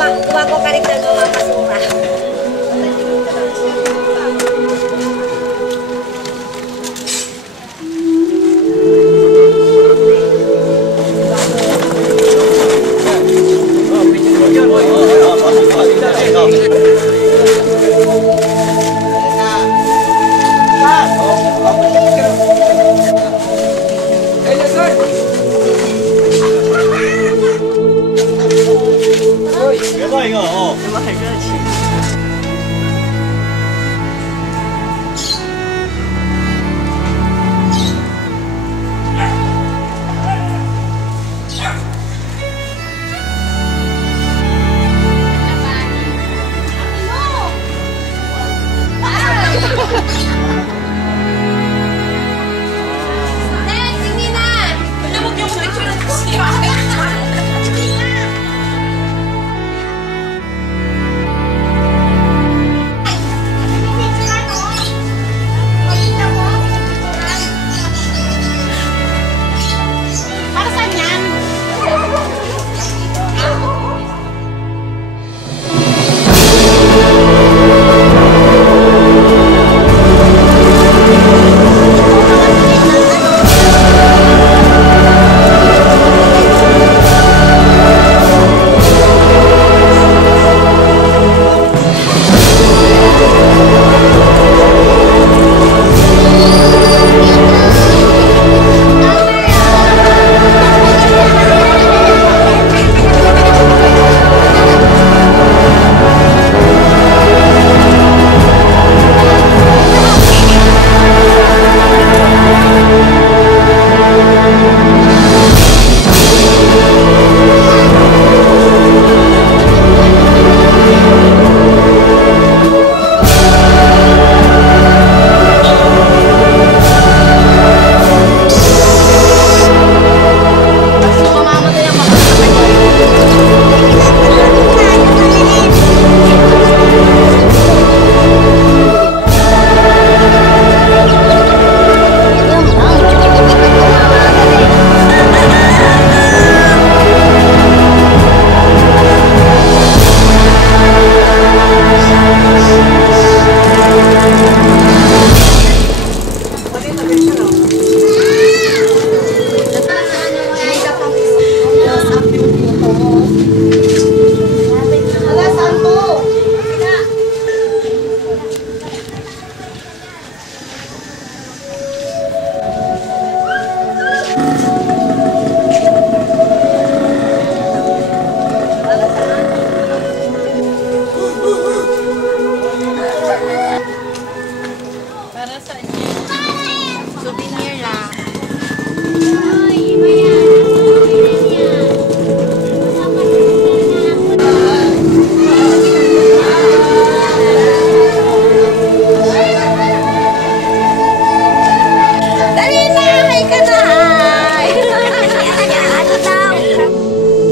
kuha ko kariktan mo mapasura.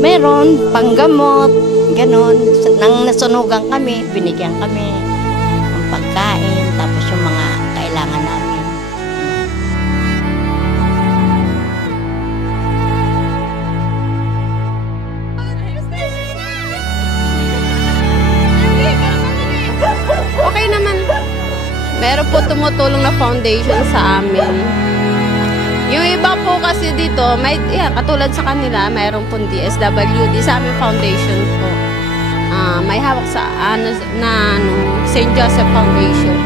Meron, panggamot, ganon. Nang nasunugan kami, binigyan kami ng pagkain, tapos yung mga kailangan namin. Okay naman. Meron po tumutulong na foundation sa amin. Yung iba po kasi dito, katulad sa kanila, mayroon pong DSWD sa aming foundation po. May hawak sa St. Joseph Foundation.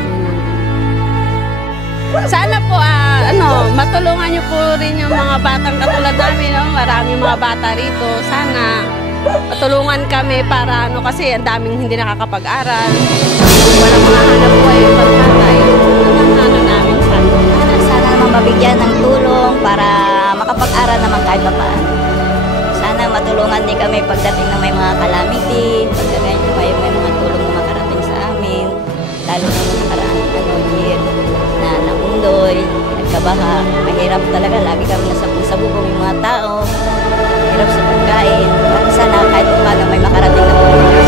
Sana po matulungan niyo po rin yung mga batang katulad namin, no? Maraming mga bata rito. Sana matulungan kami para kasi ang daming hindi nakakapag-aral. Walang mga hanap buhay yung pagkatay. Namin sana. Sana naman mabigyan ng tulong para makapag-aral naman kahit pa paano. Sana matulungan din kami pagdating ng may mga calamity, pagdating may mga tulong na makarating sa amin, lalo na mga nakaraang year na naundoy, nagkabaha, mahirap talaga, lagi kami nasa bubong yung mga tao, hirap sa pagkain, sana kahit paano may makarating na tulong.